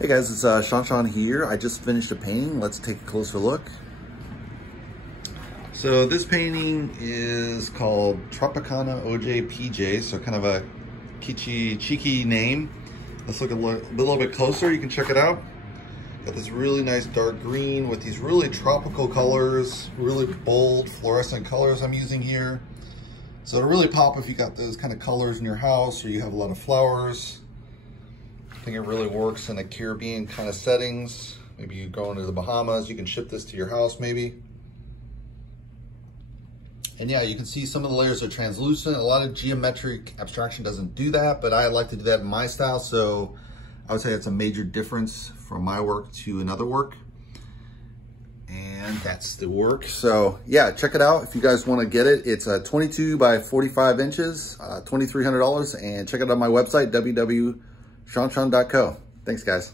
Hey guys, it's ShawNshawN here. I just finished a painting. Let's take a closer look. So this painting is called Tropicana OJ Peejays, so kind of a kitschy, cheeky name. Let's look a little bit closer. You can check it out. Got this really nice dark green with these really tropical colors, really bold fluorescent colors I'm using here. So it'll really pop if you got those kind of colors in your house or you have a lot of flowers. I think it really works in a Caribbean kind of settings. Maybe you're going to the Bahamas, you can ship this to your house maybe. And yeah, you can see some of the layers are translucent. A lot of geometric abstraction doesn't do that, but I like to do that in my style. So I would say it's a major difference from my work to another work. And that's the work. So yeah, check it out if you guys want to get it. It's 22 by 45 inches, $2,300, and check it out on my website, www.ShawNshawN.co. Thanks guys.